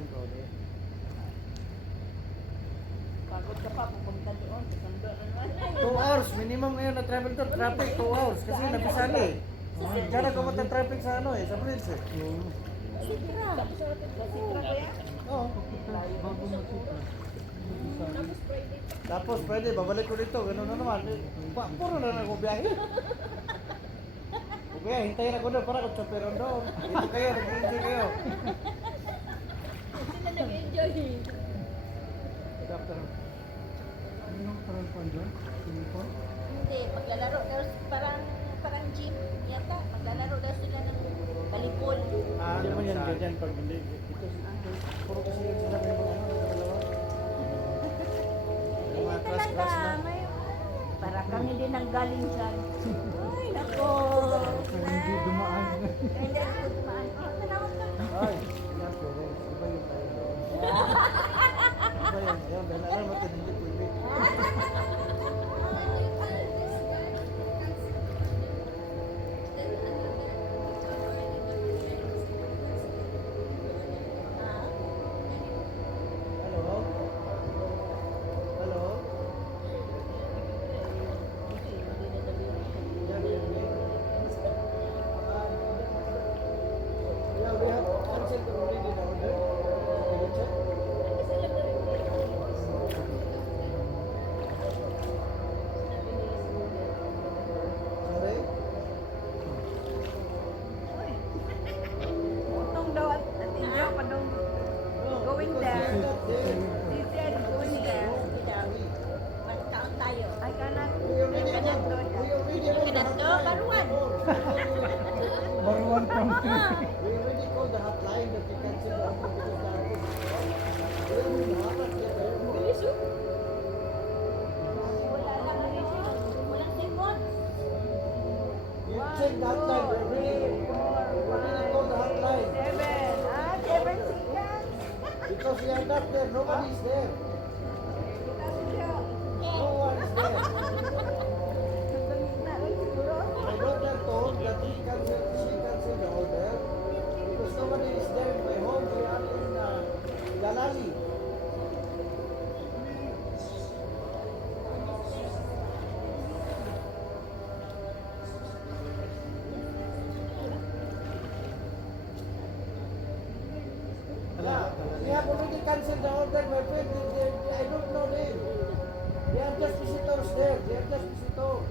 sasakyan ko ulit. Pagod ka pa, pupunta doon. Sundo na naman. 2 hours, minimum ngayon na travel to, traffic 2 hours kasi nabisali. Diyan ako traffic sa ano eh, sa bridge eh. Sitra. Sitra ko yan. Oo. Bago magsita. Tapos pwede, babalik ko dito, gano'n na naman. Puro na ako biyahe. Okay, hintayin ako doon para ako choperon doon. Dito kayo, nag-enjoy kayo. Sila nag-enjoy. Good afternoon. Anong parapan dyan? Sinipon? Hindi, maglalaro daw, parang gym yata. Maglalaro daw sila ng volleyball. Hindi mo yan ganyan pag hindi. Ito, puro kasi yung sila may mga ano, dalawa. Yung mga class-class na. Para kami din ang galing dyan. Ay, nako. Kaya hindi dumaan. Hindi ako dumaan. Oh, salamat ka. Ay, yan, pwede. Iba yung tayo doon. Iba yun, ayun, dahil alam natin hindi pwede. Hello? Hello? Yeah, we have cancelled already the order. Can you check? Sorry? Utong daw at atinyo pa daw. No, Going because there. they are not there. He said going there. Magkaon tayo. I cannot. We already I cannot go we there. already You called the cannot go, hotline. Baruan. Baruan pa. We already called the hotline that you cancel the order because the order is we don't have it yet. Bilis yun. Wala lang ang issue. Walang cellphone. You check the hotline. We already called the hotline. 7 seconds. Because we are not there. Nobody is there. No one is there. My daughter told that she canceled the order because nobody is there in my home. We are in Galali. Yeah, we have already cancelled the order, my friend. I don't know them. They are just visitors there. They are just visitors.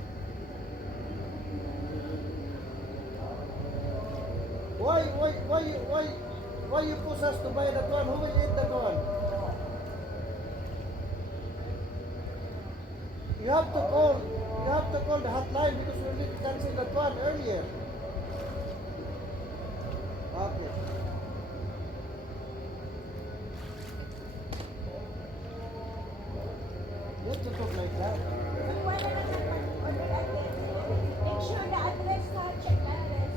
Why you push us to buy that one? Who will eat that one? You have to call the hotline because we already cancelled that one earlier. Okay. You have to talk like that. Make sure the address na, check the address.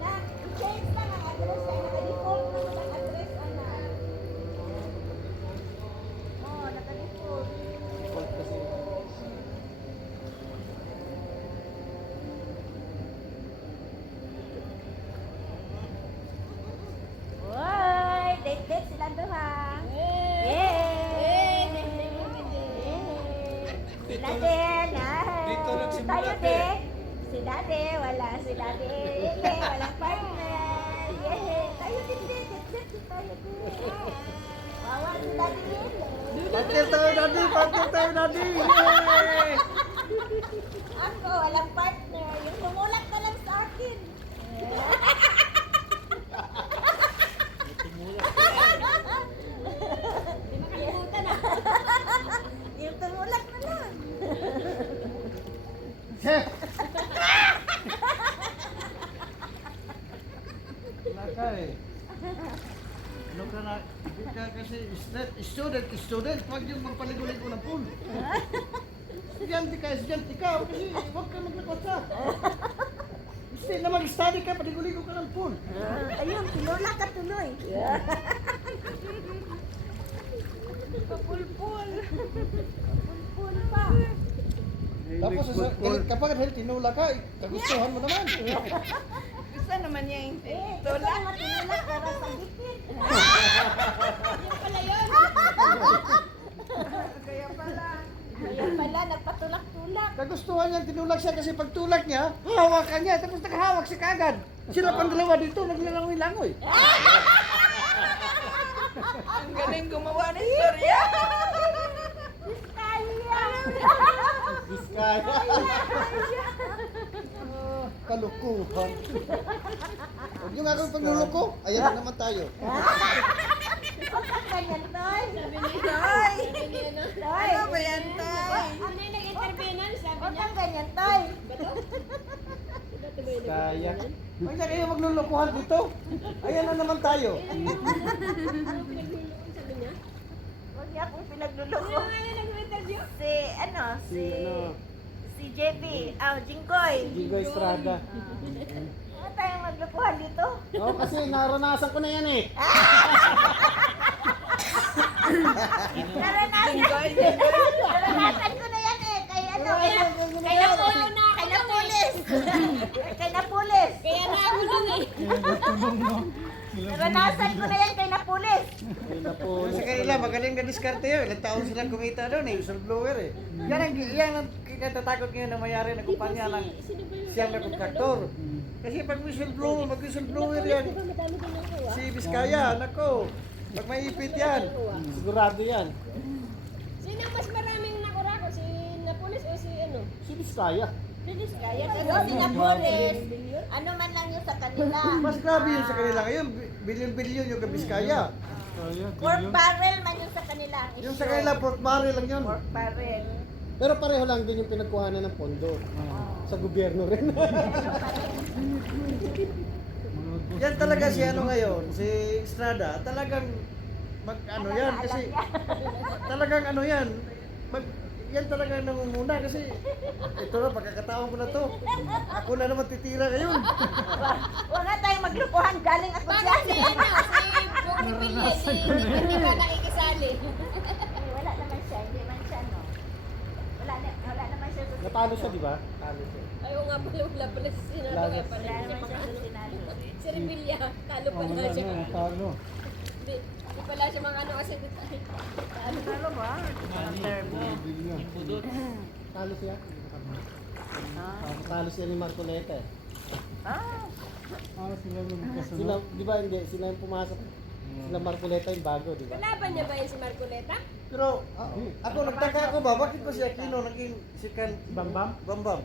Na, i-change lang ang address kaya naka-default naman ang address, anak. Oo, naka-default. Default kasi. Uy, date-date sila doon ha. Yay! Sila din, Dito ah. nagsimula Tayo eh. din. Si Daddy, wala si Daddy. Yay, walang partner. Yay, tayo din din. Date-date tayo din. Wawa si Daddy. Partir tayo, Daddy! Partir tayo, Daddy! Yay! Ako, walang partner. Yung tumulak ka lang sa akin. Hindi makalimutan ah. Yung tumulak na lang. Wala eh. Ano ka na, hindi ka kasi student, huwag yung magpaligo-ligo ng pool. Estudyante ka, kasi huwag ka maglakot sa. Instead na mag-study ka, paligo-ligo ka ng pool. Ayun, tinulak ka tuloy. Kapulpul. Kapulpul pa. Tapos, galit ka pa dahil tinula ka, kagustuhan mo naman. Gusto naman niya yung Ito naman tinulak para sa gipit. Yung pala yun. Kaya pala. Kaya pala, nagpatulak-tulak. Nagustuhan niya, tinulak siya kasi pag tulak niya, hawakan niya, tapos nakahawak siya kagad. Sila pang dalawa dito, naglalangoy-langoy. Ang galing gumawa ng istorya. Kaya! Biskaya. Kalukuhan. Huwag niyo nga akong pagluluko. Ayan na naman tayo. Huwag kang ganyan, Toy. Sabi ni Toy. Toy. Ano ba yan, Toy? Ano yung nag-intervenan? Sabi Huwag niya, kang ganyan, Toy. Kaya. Huwag na kayo maglulukuhan dito. Ayan na naman tayo. sabi niya. Huwag niya akong pinagluloko. Ano nga yung nag-interview? Si JB, Jinggoy. Jigo Estrada. Ano tayong maglukuhan dito? Oo, kasi naranasan ko na yan eh. Naranasan ko na yan eh. Kay ano? Kay Napoles. Kay Napoles. Kaya na ako dun eh. Naranasan ko na yan kay Napoles. Ayun na po. Sa kanila, magaling na diskarte yun. Ilang taon silang kumita doon eh, whistleblower eh. Yan ang katatakot ngayon na mayari na kumpanya ng siyang na kontraktor. Kasi pag mag-whistleblower yan, Madami din ako si Biskaya, nako, pag may ipit yan. Sigurado yan. Sino ang mas maraming nakurako? Si Napoles o si ano? Si Biskaya. Kaya kasi si Napoles, ano man lang yun sa kanila. Mas grabe yun sa kanila ngayon, bilyon-bilyon yung kay Biskaya. Ayun, Pork barrel man yun sa kanila. ang Yung issue. sa kanila, pork barrel lang yun. Pork barrel. Pero pareho lang din yung pinagkuhanan ng pondo. Sa gobyerno rin. Yan talaga si ano ngayon, si Estrada, talagang ano yan, kasi talagang ano yan, yan talagang nangunguna kasi ito na, pagkakataon ko na to. Ako na naman titira ngayon. Huwag nga tayong maglukuhan. Galing ako Bakit si dyan. ano? Si Bukit Pilye, hindi pa nakikisali. Wala naman siya. Hindi man siya, no? Wala naman siya sa Natalo siya, di ba? Talo siya. Ayaw nga pala, wala pala si Sinalo. Kaya pala Wala siya naman siya sa Senado. Si Revilla, talo Oh, pala wala siya. na, talo. Di pala siya mga ano kasi talo. Ano ba? Bilyon. Talo siya? Talo siya ni Marcoleta eh. Sila yung Sila, di ba hindi? Sila yung pumasok. Sila Marcoleta yung bago, di ba? Kalaban niya ba yun si Marcoleta? Pero ako nagtaka ako ba, bakit ba si Aquino naging si Kan Bambam? Bambam?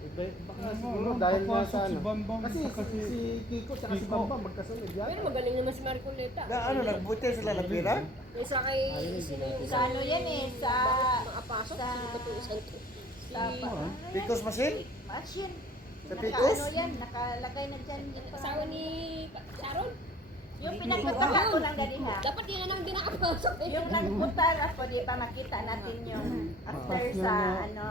Baka siguro dahil nga sa ano. Kasi si Kiko at si Bambam magkasunod yan. Pero magaling naman si Marcoleta. Na ano, nagbuti sila ng pera? Isa kay sino yung Sa ano yan eh? Sa... mga pasok, sa- sino ba ito isang to? Sa... Picos Masin? Machine. Sa Naka Picos? ano yan? Nakalagay na dyan. Asawa ni Sharon? Yung pinagputahan ko lang galing ha. Dapat yun na nang dinakapasok. Yung nagputar ako, di ba makita natin yung after sa ano,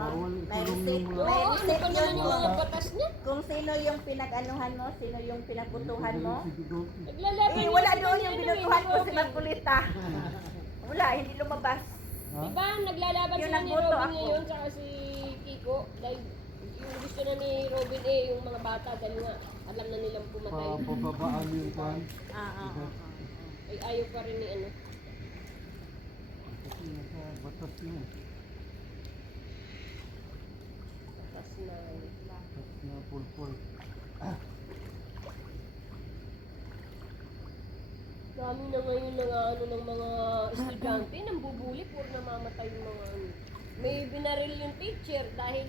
may receipt, Oo, may ano receipt pa yun naman yung mga kung, batas niya? kung sino yung pinag-anuhan mo, sino yung pinagputuhan mo. Naglalaban Eh, yun wala si doon yung Daniel binutuhan ko si Robin. Marcolita. Wala, hindi lumabas. Diba, naglalaban Yung sila ni nagboto Robin ako. ngayon tsaka si Kiko. Dahil yung gusto na ni Robin eh, yung mga bata dahil nga alam na nilang pumatay. Pababaan yung kwan. Ay ayaw pa rin ni ano. Kasi nasa batas yun. Batas na Batas na pulpul. dami na ngayon ng ano ng mga estudyante nang bubuli puro namamatay yung mga ano. May binaril yung teacher dahil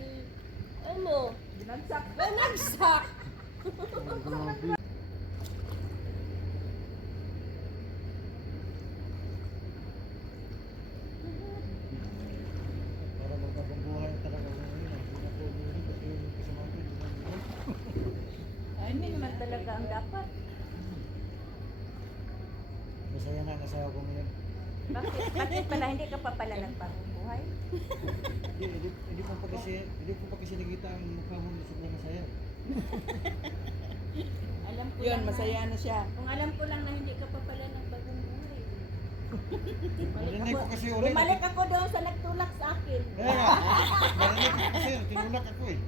ano, Binagsak. banagsak. Grabe. Para magkabang buhay talaga ngayon. Hindi na po buhay kasi yung kasama ko. Ay, hindi naman talaga ang dapat. Masaya na ang asawa ko ngayon. Bakit pala hindi ka pa pala nagpabuhay? Hindi po pa kasi nakita ang mukha mo na sobrang masaya. Alam ko Yun, lang masaya na siya. Kung alam ko lang na hindi ka pa pala nagbagong buhay. Narinig ko kasi ulit. Bumalik ako doon sa nagtulak sa akin. Kaya nga, narinig ko kasi, tinulak ako eh.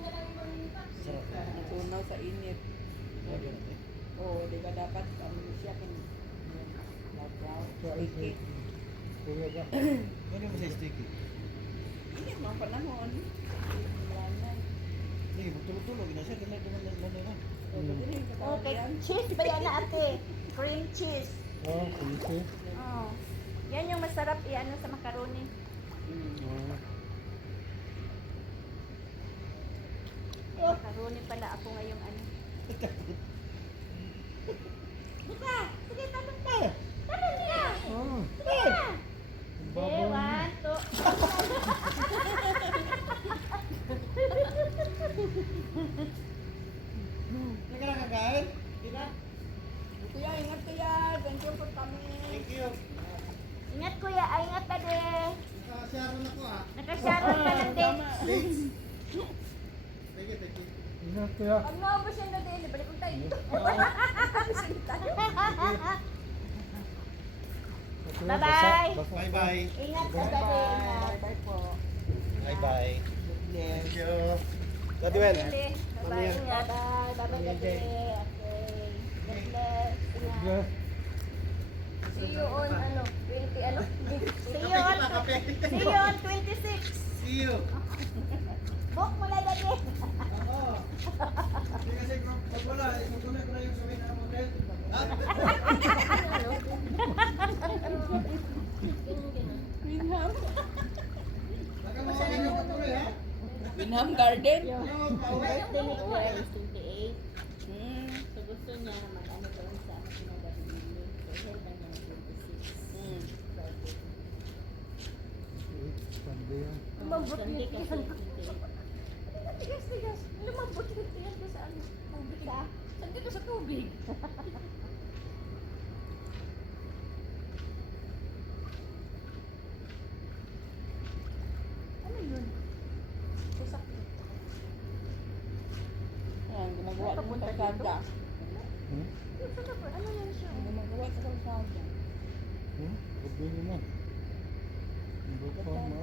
na lang yung mamita. Sarap. Natunaw sa init. Oo, di ba dapat ano siya kung labaw, sticky. Kuya ba? Ano mo sa sticky? Hindi, mga panahon. Wala na. Hindi, magtulog-tulog na siya. Ganun na. So, pwede rin katawag Okay, yan. cheese ba yan na ate? Cream cheese. Oh, kunti. Oh. Yan yung masarap i-ano sa macaroni. Oh. Macaroni pala ako ngayong ano. Dika, sige tanong ka. Tanong niya. Oh. Sige na. Okay, Babaw. 1, 2. Hindi ka nakakain? Hindi na? Kuya, ingat kuya. Ganito po kami. Thank you. Ingat kuya, ay ingat pa din. Nakasyaron ako ah. Nakasyaron ka lang din. Thanks. Thank you, thank you. Ingat kuya. Pag naubos yan na din, balik mo tayo. Bye-bye. Bye-bye. Ingat ka Bye-bye. pa din. Ingat. Bye-bye po. Bye-bye. Yes. Thank you. Daddy Bye-bye. Ingat. Bye. Bye-bye. Bye-bye. Okay. God bless. Ingat. Yes. See you on ano, 20 ano? See you on, see you on 26. See you. Book mo na lagi. Oo. Hindi kasi pag wala, ikukunin ko na yung sabihin ng hotel. Winham. Baka mawagin yung patuloy ha. Winham Garden. Yung pauwi. Birthday ni Kuya is 28. Hmm. So gusto niya mag-ano doon sa ano pinagabili. So head na niya ng 26. Hmm. Sunday yan. Lumambot Sunday yung kasi tiyan. 28. Tigas. Lumambot yung tiyan ko sa ano, tubig. Saan dito sa tubig? Ano yun? Susak. Yan, gumagawa ng Papunta kalsada. Hmm? Ano yan siya? Gumagawa sa kalsada. Hmm? Gabi naman. Ang buka mo.